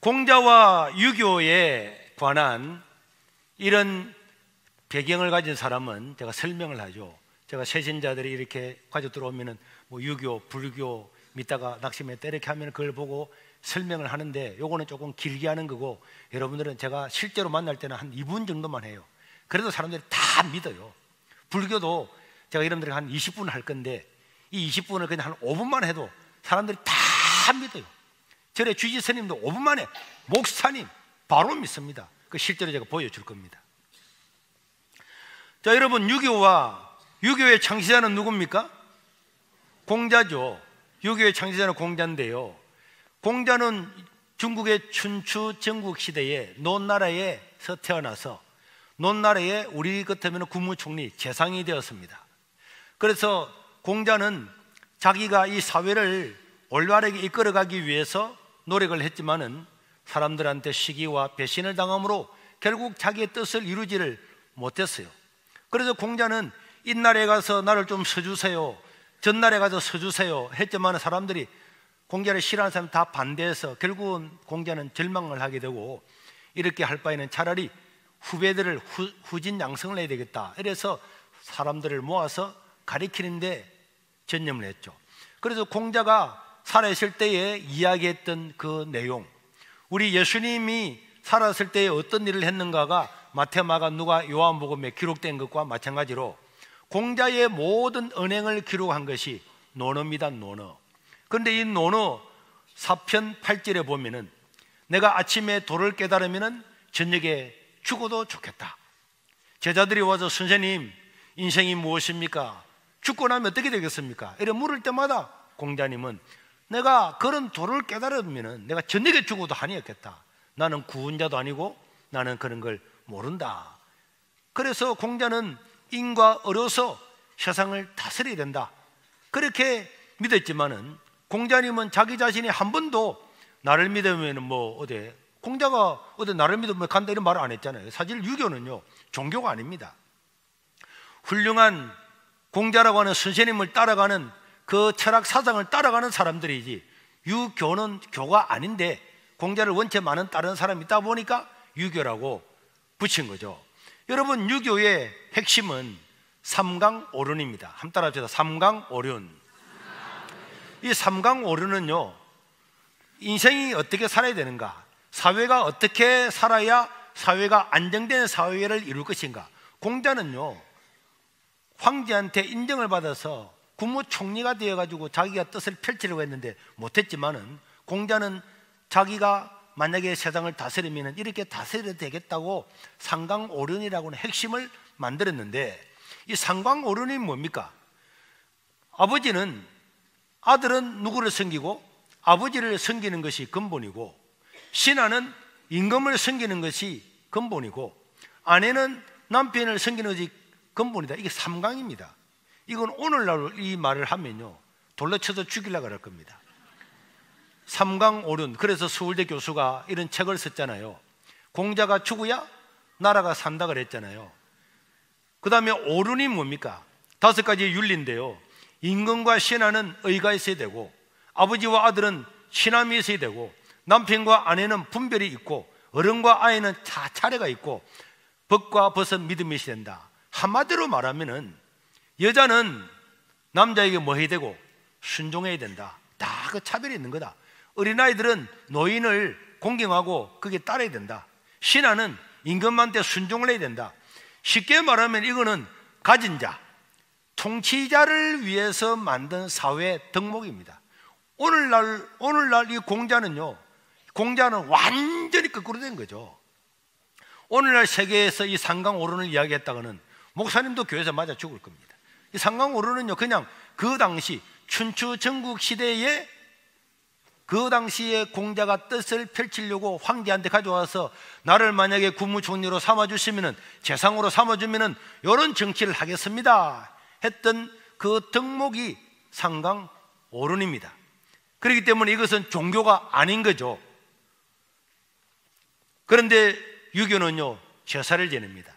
공자와 유교에 관한 이런 배경을 가진 사람은 제가 설명을 하죠. 제가 세신자들이 이렇게 가지고 들어오면은 뭐 유교, 불교 믿다가 낙심했다 이렇게 하면 그걸 보고 설명을 하는데, 요거는 조금 길게 하는 거고, 여러분들은 제가 실제로 만날 때는 한 2분 정도만 해요. 그래도 사람들이 다 믿어요. 불교도 제가 여러분들이 한 20분 할 건데, 이 20분을 그냥 한 5분만 해도 사람들이 다 믿어요. 절에 주지 스님도 5분 만에 목사님 바로 믿습니다. 그 실제로 제가 보여줄 겁니다. 자, 여러분, 유교의 창시자는 누굽니까? 공자죠. 유교의 창시자는 공자인데요, 공자는 중국의 춘추 전국 시대에 논나라에서 태어나서 논나라에 우리 같으면 국무총리, 재상이 되었습니다. 그래서 공자는 자기가 이 사회를 올바르게 이끌어가기 위해서 노력을 했지만은 사람들한테 시기와 배신을 당함으로 결국 자기의 뜻을 이루지를 못했어요. 그래서 공자는 이날에 가서 나를 좀 서주세요, 전날에 가서 서주세요 했지만 사람들이 공자를 싫어하는 사람이 다 반대해서 결국은 공자는 절망을 하게 되고, 이렇게 할 바에는 차라리 후배들을 후진양성을 해야 되겠다, 이래서 사람들을 모아서 가리키는데 전념을 했죠. 그래서 공자가 살아있을 때에 이야기했던 그 내용, 우리 예수님이 살았을 때에 어떤 일을 했는가가 마태, 마가, 누가, 요한복음에 기록된 것과 마찬가지로 공자의 모든 언행을 기록한 것이 논어입니다. 논어. 그런데 이 논어 4편 8절에 보면은 내가 아침에 도를 깨달으면 저녁에 죽어도 좋겠다. 제자들이 와서 선생님 인생이 무엇입니까? 죽고 나면 어떻게 되겠습니까? 이래 물을 때마다 공자님은 내가 그런 도를 깨달으면 내가 저녁에 죽어도 한이 없겠다. 나는 구원자도 아니고 나는 그런 걸 모른다. 그래서 공자는 인과 어려서 세상을 다스려야 된다, 그렇게 믿었지만은 공자님은 자기 자신이 한 번도 나를 믿으면 뭐 어디 공자가 어디 나를 믿으면 간다 이런 말을 안 했잖아요. 사실 유교는요 종교가 아닙니다. 훌륭한 공자라고 하는 선생님을 따라가는 그 철학 사상을 따라가는 사람들이지, 유교는 교가 아닌데 공자를 원체 많은 다른 사람이 있다 보니까 유교라고 붙인 거죠. 여러분, 유교의 핵심은 삼강오륜입니다. 한번 따라합시다. 삼강오륜. 이 삼강오륜은요, 인생이 어떻게 살아야 되는가, 사회가 어떻게 살아야 사회가 안정된 사회를 이룰 것인가. 공자는요 황제한테 인정을 받아서 국무총리가 되어가지고 자기가 뜻을 펼치려고 했는데 못했지만은, 공자는 자기가 만약에 세상을 다스리면 이렇게 다스려도 되겠다고 삼강오륜이라고 하는 핵심을 만들었는데, 이 삼강오륜이 뭡니까? 아들은 누구를 섬기고 아버지를 섬기는 것이 근본이고, 신하는 임금을 섬기는 것이 근본이고, 아내는 남편을 섬기는 것이 근본이다. 이게 삼강입니다. 이건 오늘날 이 말을 하면요 돌려쳐서 죽이려고 할 겁니다. 삼강오륜. 그래서 서울대 교수가 이런 책을 썼잖아요. 공자가 죽어야 나라가 산다 그랬잖아요. 그 다음에 오륜이 뭡니까? 5가지 윤리인데요, 임금과 신하는 의가 있어야 되고, 아버지와 아들은 친함이 있어야 되고, 남편과 아내는 분별이 있고, 어른과 아이는 차례가 있고, 벗과 벗은 믿음이 있어야 된다. 한마디로 말하면은 여자는 남자에게 뭐 해야 되고 순종해야 된다. 다 그 차별이 있는 거다. 어린아이들은 노인을 공경하고 그게 따라야 된다. 신하는 임금한테 순종을 해야 된다. 쉽게 말하면 이거는 가진 자, 통치자를 위해서 만든 사회 덕목입니다. 오늘날 이 공자는 완전히 거꾸로 된 거죠. 오늘날 세계에서 이 삼강오륜을 이야기했다가는 목사님도 교회에서 맞아 죽을 겁니다. 이 삼강오륜은요 그냥 그 당시 춘추 전국 시대에 그 당시에 공자가 뜻을 펼치려고 황제한테 가져와서 나를 만약에 국무총리로 삼아주시면은, 재상으로 삼아주면은 이런 정치를 하겠습니다 했던 그 덕목이 삼강오륜입니다. 그렇기 때문에 이것은 종교가 아닌 거죠. 그런데 유교는요 제사를 지냅니다.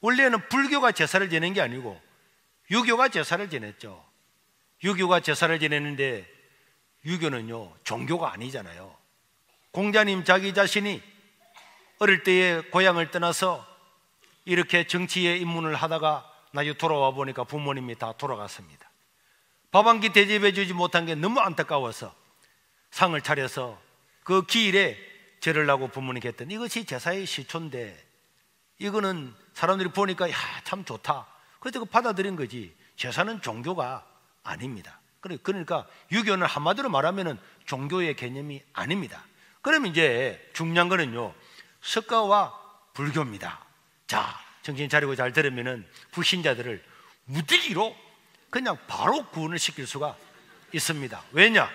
원래는 불교가 제사를 지낸 게 아니고 유교가 제사를 지냈죠. 유교가 제사를 지냈는데 유교는요 종교가 아니잖아요. 공자님 자기 자신이 어릴 때에 고향을 떠나서 이렇게 정치에 입문을 하다가 나중에 돌아와 보니까 부모님이 다 돌아갔습니다. 밥 한 끼 대접해 주지 못한 게 너무 안타까워서 상을 차려서 그 기일에 절을 하고 부모님께 했더니 이것이 제사의 시초인데 이거는 사람들이 보니까 야, 참 좋다. 그래서 받아들인 거지. 제사는 종교가 아닙니다. 그러니까 유교는 한마디로 말하면 종교의 개념이 아닙니다. 그러면 이제 중요한 거는요, 석가와 불교입니다. 자, 정신 차리고 잘 들으면은 불신자들을 무디기로 그냥 바로 구원을 시킬 수가 있습니다. 왜냐?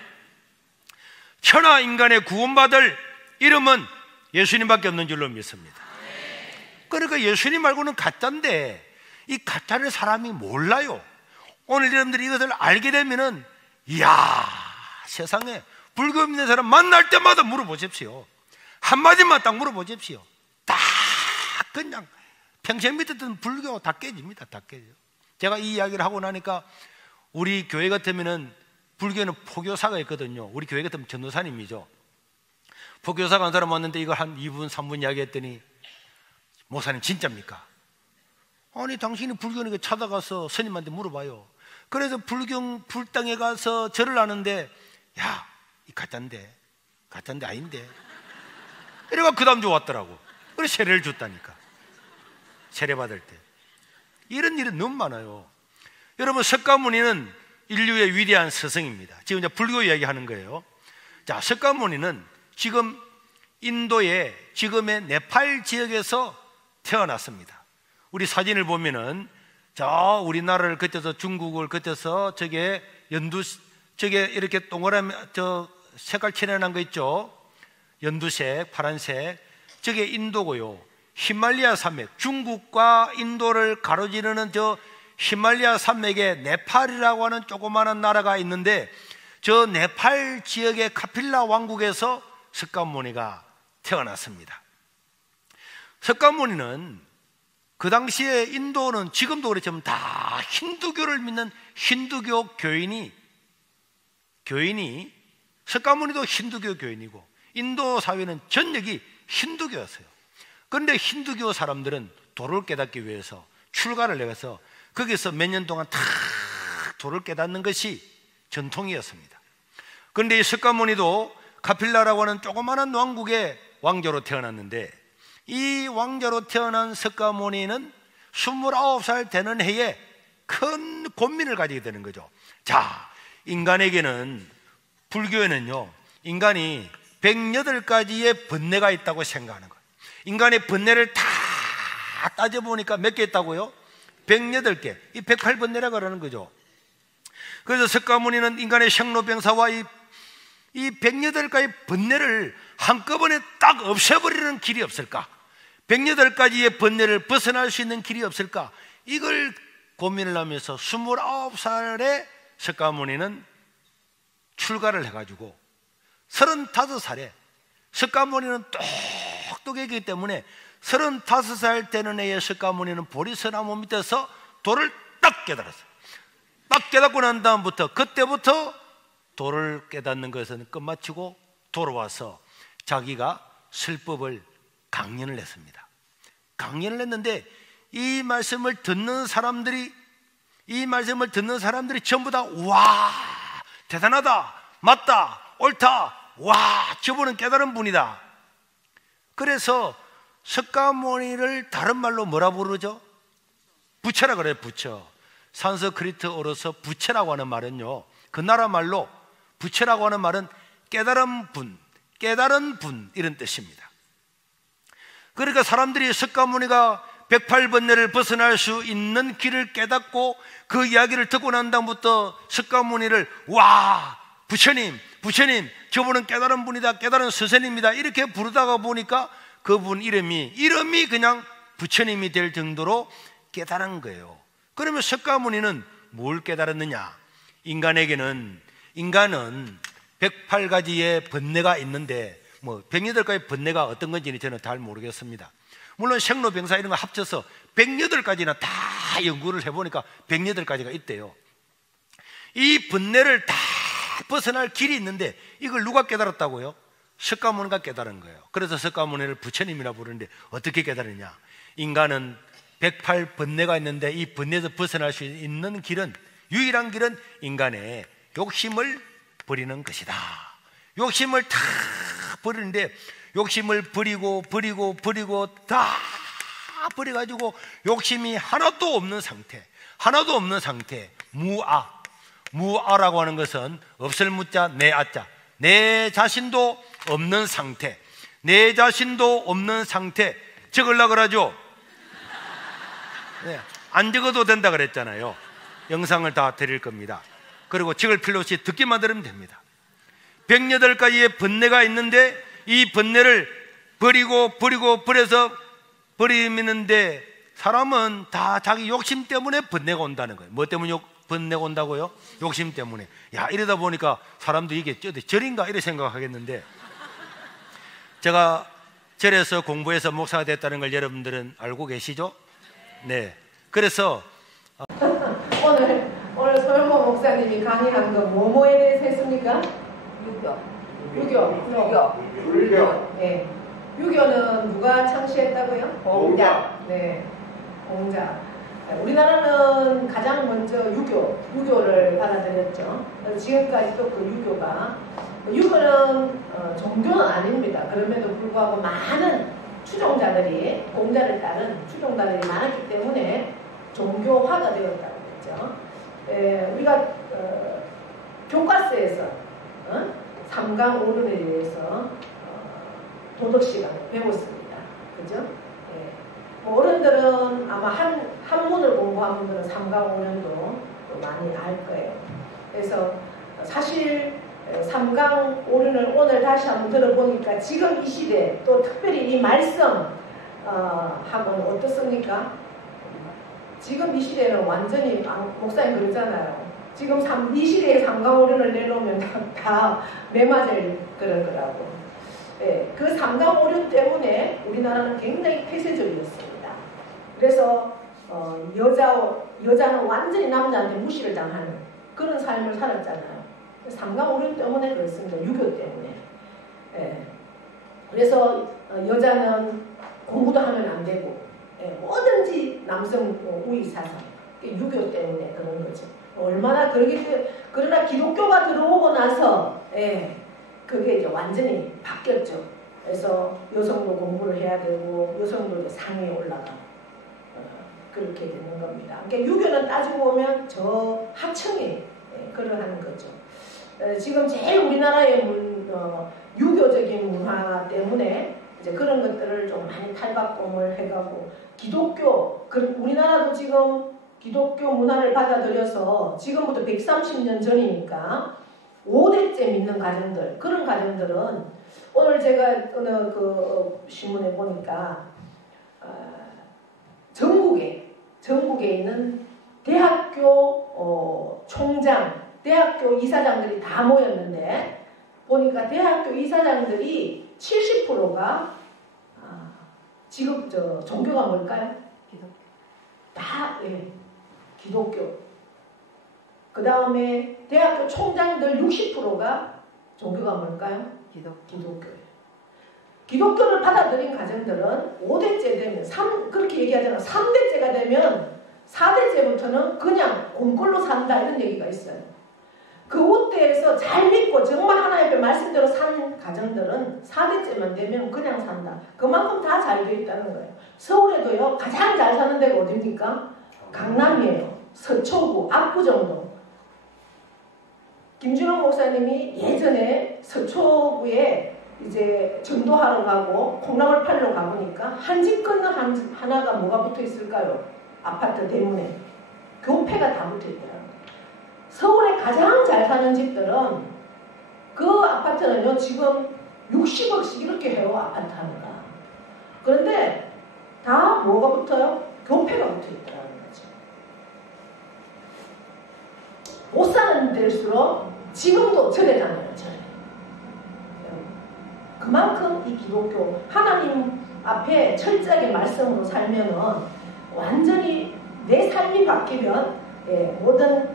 천하 인간의 구원받을 이름은 예수님밖에 없는 줄로 믿습니다. 그러니까 예수님 말고는 가짜인데 이 가짜를 사람이 몰라요. 오늘 여러분들이 이것을 알게 되면은 이야, 세상에 불교 믿는 사람 만날 때마다 물어보십시오. 한마디만 딱 물어보십시오. 다 그냥 평생 믿었던 불교 다 깨집니다. 다 깨져요. 제가 이 이야기를 하고 나니까 우리 교회 같으면은 불교는 포교사가 있거든요. 우리 교회 같으면 전도사님이죠. 포교사가 한 사람 왔는데 이거 한 2분 3분 이야기했더니 목사님 진짜입니까? 아니 당신이 불교니까 찾아가서 스님한테 물어봐요. 그래서 불당에 가서 절을 하는데 야, 이 가짜인데 아닌데 이래가 그 다음 주 왔더라고. 그래서 세례를 줬다니까. 세례 받을 때 이런 일은 너무 많아요. 여러분, 석가모니는 인류의 위대한 스승입니다. 지금 이제 불교 이야기하는 거예요. 자, 석가모니는 지금 인도의 지금의 네팔 지역에서 태어났습니다. 우리 사진을 보면은 저 우리나라를 거쳐서 중국을 거쳐서 저게 저게 이렇게 동그라미 저 색깔 칠해놓은 거 있죠? 연두색, 파란색. 저게 인도고요. 히말라야 산맥, 중국과 인도를 가로지르는 저 히말라야 산맥에 네팔이라고 하는 조그마한 나라가 있는데 저 네팔 지역의 카필라 왕국에서 석가모니가 태어났습니다. 석가모니는 그 당시에 인도는 지금도 그렇지만 다 힌두교를 믿는 힌두교 교인이 석가모니도 힌두교 교인이고 인도 사회는 전역이 힌두교였어요. 그런데 힌두교 사람들은 도를 깨닫기 위해서 출가를 내서 거기서 몇 년 동안 다 도를 깨닫는 것이 전통이었습니다. 그런데 이 석가모니도 카필라라고 하는 조그마한 왕국의 왕자로 태어났는데 이 왕자로 태어난 석가모니는 29살 되는 해에 큰 고민을 가지게 되는 거죠. 자, 인간에게는 불교에는요, 인간이 108가지의 번뇌가 있다고 생각하는 거예요. 인간의 번뇌를 다 따져보니까 몇 개 있다고요? 108개. 이 108번뇌라고 그러는 거죠. 그래서 석가모니는 인간의 생로병사와 이 108가지의 번뇌를 한꺼번에 딱 없애버리는 길이 없을까? 108가지의 번뇌를 벗어날 수 있는 길이 없을까? 이걸 고민을 하면서 29살에 석가모니는 출가를 해가지고 35살에 석가모니는 똑똑했기 때문에 35살 되는 해에 석가모니는 보리서나무 밑에서 도를 딱 깨달았어요. 딱 깨닫고 난 다음부터 그때부터 도를 깨닫는 것은 끝마치고 돌아와서 자기가 설법을 강연을 했습니다. 강연을 했는데 이 말씀을 듣는 사람들이 전부 다 와, 대단하다, 맞다, 옳다, 와, 저분은 깨달은 분이다. 그래서 석가모니를 다른 말로 뭐라 부르죠? 부처라 그래요. 부처. 산스크리트어로서 부처라고 하는 말은요, 그 나라 말로 부처라고 하는 말은 깨달은 분, 깨달은 분 이런 뜻입니다. 그러니까 사람들이 석가모니가 108번뇌를 벗어날 수 있는 길을 깨닫고 그 이야기를 듣고 난 다음부터 석가모니를 와, 부처님, 부처님, 저분은 깨달은 분이다, 깨달은 스승입니다 이렇게 부르다가 보니까 그분 이름이 그냥 부처님이 될 정도로 깨달은 거예요. 그러면 석가모니는 뭘 깨달았느냐? 인간은 108가지의 번뇌가 있는데 뭐 108가지 번뇌가 어떤 건지는 저는 잘 모르겠습니다. 물론 생로병사 이런 거 합쳐서 108가지나 다 연구를 해보니까 108가지가 있대요. 이 번뇌를 다 벗어날 길이 있는데 이걸 누가 깨달았다고요? 석가모니가 깨달은 거예요. 그래서 석가모니를 부처님이라 부르는데 어떻게 깨달으냐? 인간은 108 번뇌가 있는데 이 번뇌에서 벗어날 수 있는 길은, 유일한 길은 인간의 욕심을 버리는 것이다. 욕심을 다 버리는데, 욕심을 버리고 다 버려가지고 욕심이 하나도 없는 상태, 무아라고 하는 것은 없을 무자 내 아자, 내 자신도 없는 상태, 적으려고 그러죠. 네, 안 적어도 된다 그랬잖아요. 영상을 다 드릴 겁니다. 그리고 적을 필요 없이 듣기만 들으면 됩니다. 108가지의 번뇌가 있는데 이 번뇌를 버리는데 사람은 다 자기 욕심 때문에 번뇌가 온다는 거예요. 뭐 때문에 번뇌가 온다고요? 욕심 때문에. 야, 이러다 보니까 사람도 이게 절인가 이렇게 생각하겠는데, 제가 절에서 공부해서 목사가 됐다는 걸 여러분들은 알고 계시죠? 네. 그래서 오늘 소영모 목사님이 강의한 거 뭐뭐에 대해서 했습니까? 유교. 네. 유교는 누가 창시했다고요? 공자. 네. 공자. 우리나라는 가장 먼저 유교를 받아들였죠. 지금까지도 그 유교는 종교는 아닙니다. 그럼에도 불구하고 많은 추종자들이, 공자를 따른 추종자들이 많았기 때문에 종교화가 되었다고 했죠. 우리가 교과서에서 삼강오론에 대해서 도덕 시간에 배웠습니다. 그죠? 어른들은 아마 한문을 공부한 분들은 삼강오론도 많이 알 거예요. 그래서 사실 삼강오론을 오늘 다시 한번 들어보니까 지금 이 시대, 또 특별히 이 말씀 하고는 어떻습니까? 지금 이 시대는 완전히, 목사님 그러잖아요. 지금 이 시대에 삼강오론을 내놓으면 다 매맞을 그런 거라고. 네, 그 삼강오론 때문에 우리나라는 굉장히 폐쇄적이었습니다. 그래서 여자는 완전히 남자한테 무시를 당하는 그런 삶을 살았잖아요. 삼강오론 때문에 그렇습니다. 유교 때문에. 예. 그래서 여자는 공부도 하면 안 되고, 뭐든지 남성 우위 사상, 유교 때문에 그런 거죠. 얼마나 그러나 기독교가 들어오고 나서 그게 이제 완전히 바뀌었죠. 그래서 여성도 공부를 해야 되고 여성도 이제 상위에 올라가 그렇게 되는 겁니다. 그러니까 유교는 따지고 보면 저 하층이 그러한 거죠. 지금 제일 우리나라의 유교적인 문화 때문에 이제 그런 것들을 좀 많이 탈바꿈을 해가고, 우리나라도 지금 기독교 문화를 받아들여서 지금부터 130년 전이니까 5대째 믿는 가정들, 그런 가정들은 오늘 제가 어느 그 신문에 보니까 전국에 있는 대학교 총장, 대학교 이사장들이 다 모였는데 보니까 대학교 이사장들이 70%가 지금 종교가 뭘까요? 기독교. 그 다음에 대학교 총장들 60%가 종교가 뭘까요? 기독교예요. 기독교를 받아들인 가정들은 5대째 되면, 그렇게 얘기하잖아요. 3대째가 되면 4대째부터는 그냥 공꼴로 산다, 이런 얘기가 있어요. 그 5대에서 잘 믿고 정말 하나님의 말씀대로 산 가정들은 4대째만 되면 그냥 산다. 그만큼 다 잘 되어 있다는 거예요. 서울에도요, 가장 잘 사는 데가 어디입니까? 강남이에요. 서초구, 압구정동. 김준호 목사님이 예전에 서초구에 이제 전도하러 가고 콩나물 팔러 가보니까 한 집 건너 한 집 하나가 뭐가 붙어 있을까요? 아파트 대문에 교패가 다 붙어 있더라고요. 서울에 가장 잘 사는 집들은 그 아파트는요 지금 60억씩 이렇게 해요. 아파트 하나가. 그런데 다 뭐가 붙어요? 교패가 붙어 있더라고요. 못 사는 데일수록 지금도 절에잖아요. 절에. 그만큼 이 기독교 하나님 앞에 철저하게 말씀으로 살면은 완전히 내 삶이 바뀌면 모든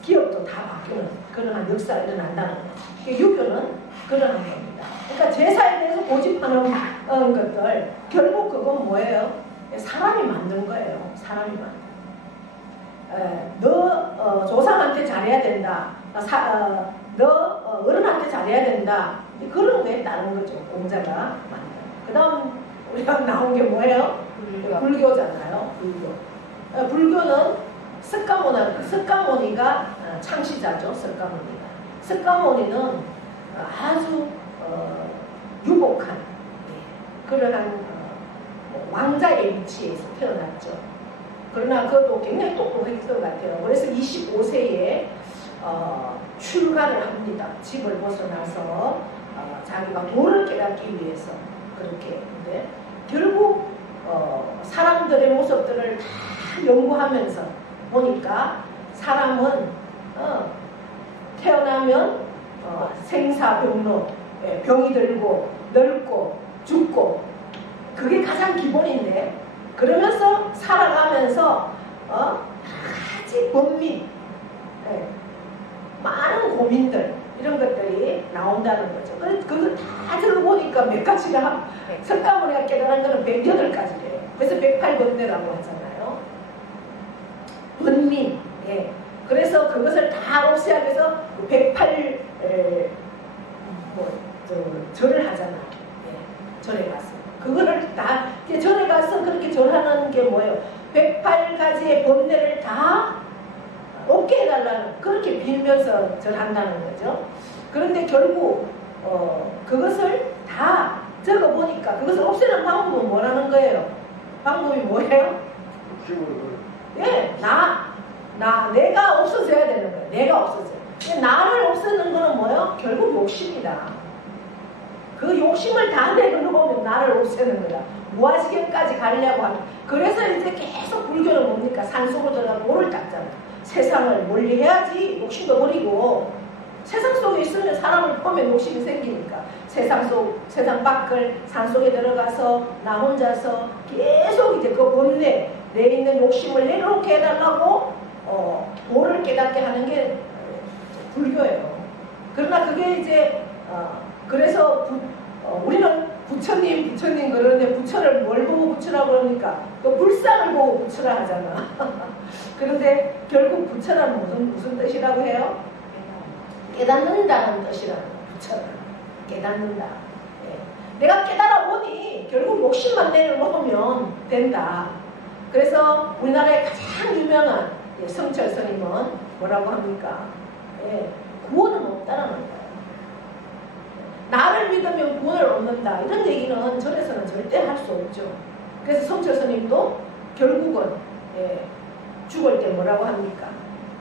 기업도 다 바뀌는 그러한 역사가 일어난다는 거죠. 유교는 그러한 겁니다. 그러니까 제사에 대해서 고집하는 것들 결국 그건 뭐예요? 사람이 만든 거예요. 사람이 만든. 너 조상한테 잘해야 된다. 너 어른한테 잘해야 된다. 그런 거에 따른 거죠. 공자가 만든. 그 다음 우리가 나온 게 뭐예요? 불교잖아요. 불교는 석가모니가 창시자죠. 석가모니는 아주 유복한 그러한 왕자의 위치에서 태어났죠. 그러나 그것도 굉장히 똑똑했던 것 같아요. 그래서 25세에 출가를 합니다. 집을 벗어나서 자기가 도를 깨닫기 위해서 그렇게 했는데 결국 사람들의 모습들을 다 연구하면서 보니까 사람은 태어나면 생사병로, 병이 들고 늙고 죽고 그게 가장 기본인데 그러면서 살아가면서 아주 번민, 많은 고민들 이런 것들이 나온다는 거죠. 그걸 다 들어보니까 몇 가지가 석가모니가 깨달은 거는 108가지래요. 그래서 108번뇌라고 하잖아요. 번민. 그래서 그것을 다 없애기 위해서 108 절을 하잖아요. 절에 가서 그거를 다 절에 가서 그렇게 절하는 게 뭐예요? 108가지의 번뇌를 다 없게 해달라는 그렇게 빌면서 절한다는 거죠. 그런데 결국 그것을 다 적어보니까 그것을 없애는 방법은 뭐라는 거예요? 방법이 뭐예요? 내가 없어져야 되는 거예요. 내가 없어져요. 나를 없애는 거는 뭐예요? 결국 욕심이다. 그 욕심을 다 내려놓으면 나를 없애는 거다. 무아지경까지 가려고 하는. 그래서 이제 계속 불교는 뭡니까? 산속으로 들어가 돌을 닦잖아요. 세상을 멀리 해야지 욕심도 버리고 세상 속에 있으면 사람을 보면 욕심이 생기니까 세상 밖을 산속에 들어가서 나 혼자서 계속 이제 그 본래 내 있는 욕심을 내려놓게 해달라고 도를 깨닫게 하는 게 불교예요. 그러나 그게 이제 그래서 우리는 부처님 그러는데 부처를 뭘 보고 부처라고 그러니까 또 불상을 보고 부처라 하잖아. 그런데 결국 부처란 무슨 뜻이라고 해요? 깨닫는다는 뜻이라는 거예요. 부처는 깨닫는다. 내가 깨달아 보니 결국 욕심만 내려놓으면 된다. 그래서 우리나라의 가장 유명한 성철 스님은 뭐라고 합니까? 구원은 없다라는 거예요. 나를 믿으면 구원을 얻는다. 이런 얘기는 절에서는 절대 할 수 없죠. 그래서 성철 스님도 결국은 죽을 때 뭐라고 합니까?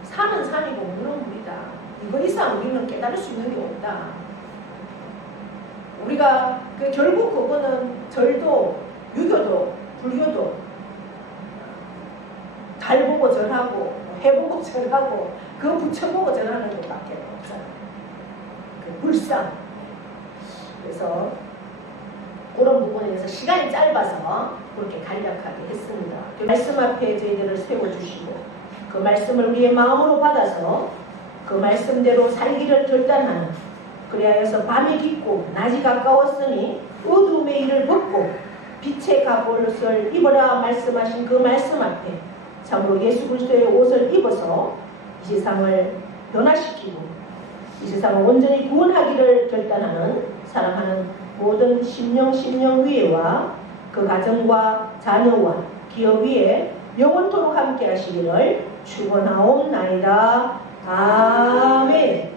산은 산이고 물은 물이다. 이거 이상 우리는 깨달을 수 있는 게 없다. 우리가 결국 그거는 절도, 유교도, 불교도 달 보고 절하고 해 보고 절하고 그 부처 보고 절하는 것밖에 없잖아요. 그 불상. 그래서 그런 부분에 대해서 시간이 짧아서 그렇게 간략하게 했습니다. 그 말씀 앞에 저희들을 세워주시고 그 말씀을 우리의 마음으로 받아서 그 말씀대로 살기를 결단하는 그리하여서 밤이 깊고 낮이 가까웠으니 어둠의 일을 벗고 빛의 갑옷을 입어라 말씀하신 그 말씀 앞에 참으로 예수 그리스도의 옷을 입어서 이 세상을 변화시키고 이 세상을 온전히 구원하기를 결단하는 사랑하는 모든 심령 위에와 그 가정과 자녀와 기업 위에 영원토록 함께 하시기를 축원하옵나이다. 아멘.